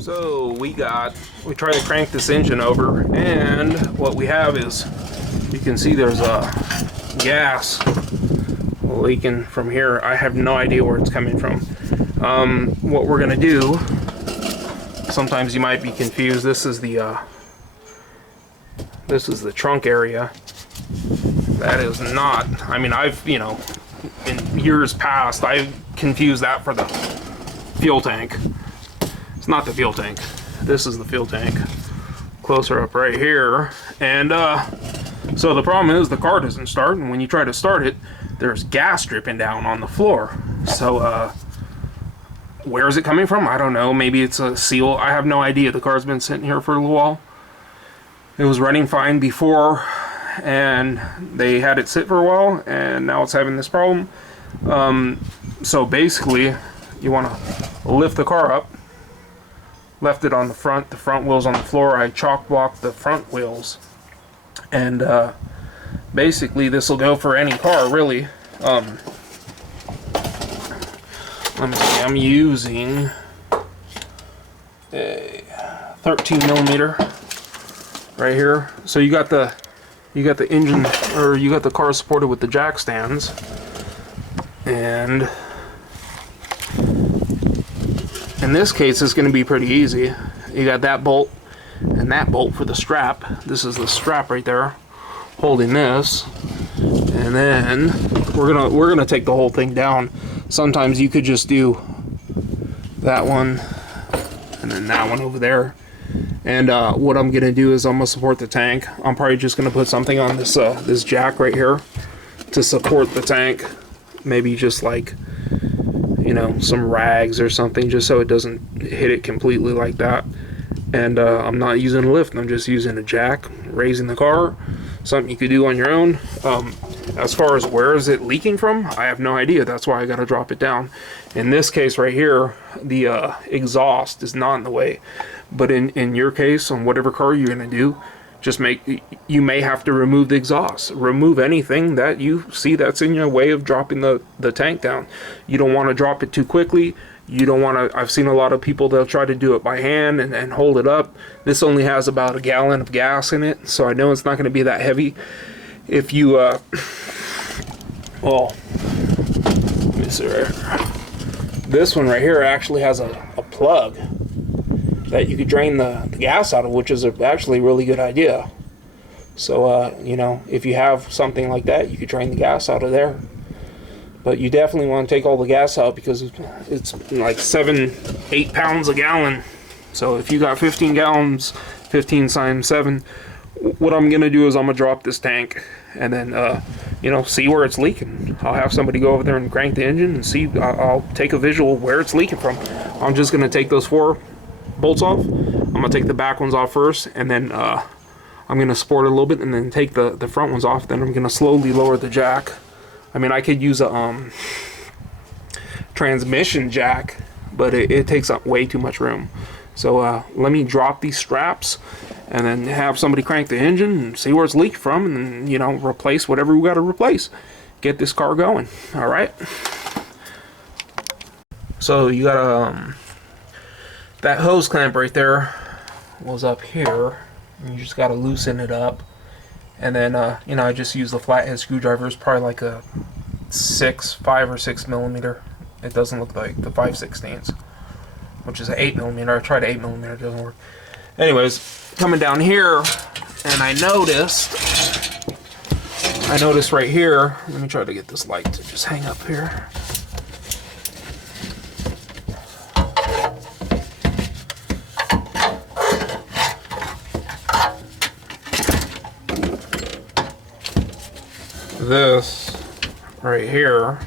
So we try to crank this engine over, and what we have is, you can see there's a gas leaking from here. I have no idea where it's coming from. What we're gonna do, sometimes you might be confused, this is the trunk area. That is not, I mean, I've, you know, in years past, I've confused that for the fuel tank. It's not the fuel tank. This is the fuel tank. Closer up right here. And so the problem is the car doesn't start, and when you try to start it, there's gas dripping down on the floor. So where is it coming from? I don't know. Maybe it's a seal. I have no idea. The car's been sitting here for a little while. It was running fine before, and they had it sit for a while, and now it's having this problem. So basically, you want to lift the car up. Left it on the front wheels on the floor. I chalk blocked the front wheels, and basically this will go for any car, really. Let me see, I'm using a 13mm right here. So you got the engine, or you got the car supported with the jack stands, and in this case it's going to be pretty easy. You got that bolt and that bolt for the strap. This is the strap right there holding this, and then we're gonna take the whole thing down. Sometimes you could just do that one and then that one over there. And what I'm gonna do is I'm gonna support the tank. I'm probably just gonna put something on this this jack right here to support the tank. Maybe just like, you know, some rags or something, just so it doesn't hit it completely like that. And I'm not using a lift, I'm just using a jack, raising the car. Something you could do on your own. As far as where is it leaking from, I have no idea. That's why I got to drop it down. In this case right here, the exhaust is not in the way. But in your case, on whatever car you're going to do, you may have to remove the exhaust. Remove anything that you see that's in your way of dropping the tank down. You don't want to drop it too quickly. You don't want to, I've seen a lot of people, they'll try to do it by hand and hold it up. This only has about a gallon of gas in it, so I know it's not going to be that heavy. If you, well, let me see right here. This one right here actually has a plug that you could drain the gas out of, which is actually a really good idea. So, you know, if you have something like that, you could drain the gas out of there. But you definitely want to take all the gas out, because it's like 7-8 pounds a gallon. So if you got 15 gallons, 15 times 7, what I'm going to do is I'm going to drop this tank and then, you know, see where it's leaking. I'll have somebody go over there and crank the engine and see. I'll take a visual where it's leaking from. I'm just going to take those 4 bolts off. I'm going to take the back ones off first, and then I'm going to support it a little bit and then take the front ones off. Then I'm going to slowly lower the jack. I mean, I could use a transmission jack, but it takes up way too much room. So let me drop these straps and then have somebody crank the engine and see where it's leaked from, and then, you know, replace whatever we got to replace. Get this car going. All right. So you got that hose clamp right there was up here, and you just got to loosen it up. And then, you know, I just use the flathead screwdriver. It's probably like a 5 or 6 millimeter. It doesn't look like the 5/16, which is an 8 millimeter. I tried 8 millimeter, it doesn't work. Anyways, coming down here, and I noticed right here, let me try to get this light to just hang up here. This right here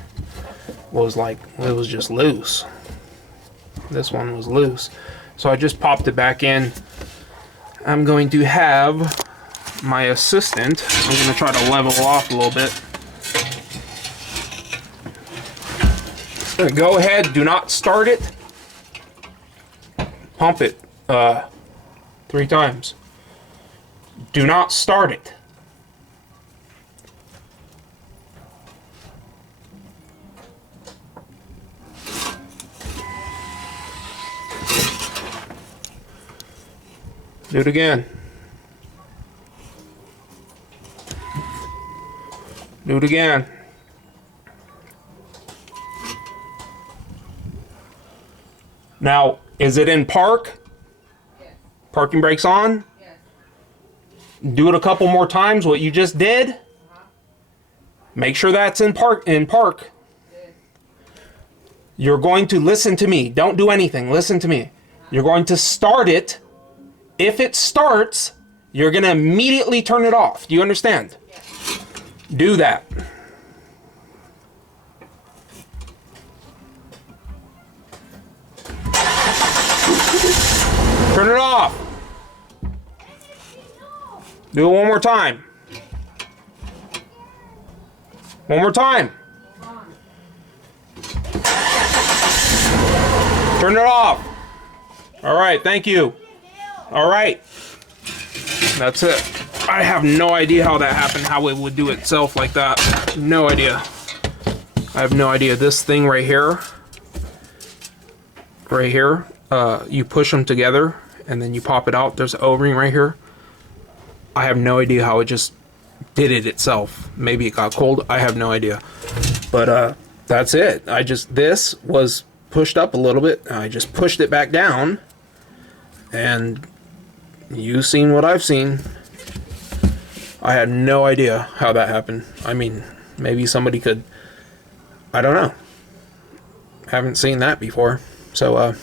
was like, it was just loose. This one was loose, so I just popped it back in. I'm going to have my assistant, I'm going to try to level off a little bit. Go ahead, do not start it. Pump it 3 times. Do not start it. Do it again. Do it again. Now, is it in park? Yes. Parking brakes on? Yes. Do it a couple more times, what you just did. Make sure that's in park. Yes. You're going to listen to me. Don't do anything. Listen to me. You're going to start it. If it starts, you're going to immediately turn it off. Do you understand? Yes. Do that. Turn it off. Do it one more time. One more time. Turn it off. All right, thank you. All right. That's it. I have no idea how that happened, how it would do itself like that. No idea. I have no idea. This thing right here, you push them together and then you pop it out. There's an O-ring right here. I have no idea how it just did it itself. Maybe it got cold. I have no idea. But that's it. This was pushed up a little bit. I just pushed it back down. And you've seen what I've seen. I had no idea how that happened. I mean, maybe somebody could. I don't know. Haven't seen that before. So,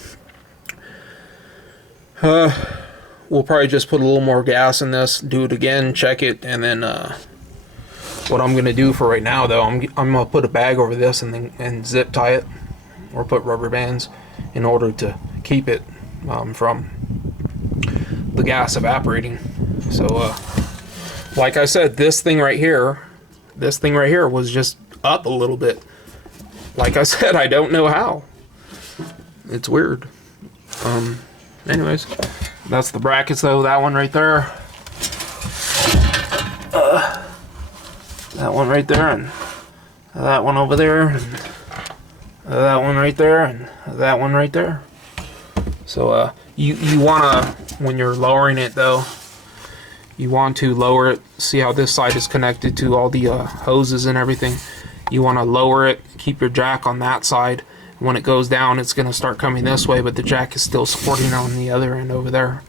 we'll probably just put a little more gas in this, do it again, check it, and then what I'm gonna do for right now, though, I'm gonna put a bag over this and zip tie it, or put rubber bands in order to keep it from the gas evaporating. So, like I said, this thing right here was just up a little bit. Like I said, I don't know how. It's weird. Anyways, that's the brackets though. That one right there. That one right there, and that one over there, and that one right there, and that one right there. So you wanna, when you're lowering it though, you want to lower it. See how this side is connected to all the hoses and everything. You want to lower it, keep your jack on that side. When it goes down, it's going to start coming this way, but the jack is still supporting on the other end over there.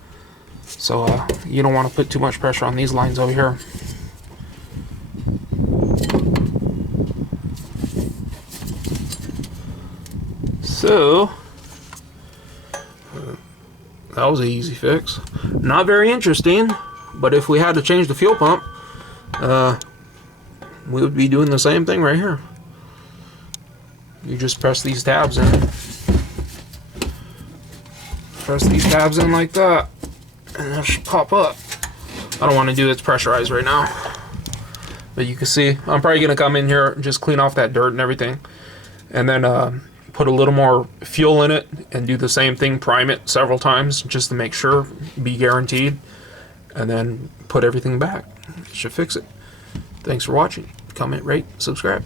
So you don't want to put too much pressure on these lines over here. So that was an easy fix. Not very interesting, but if we had to change the fuel pump, we would be doing the same thing right here. You just press these tabs in. Press these tabs in like that, and it should pop up. I don't want to do it's pressurized right now. But you can see, I'm probably going to come in here and just clean off that dirt and everything. And then put a little more fuel in it and do the same thing, prime it several times just to make sure, be guaranteed. And then put everything back. It should fix it. Thanks for watching. Comment, rate, subscribe.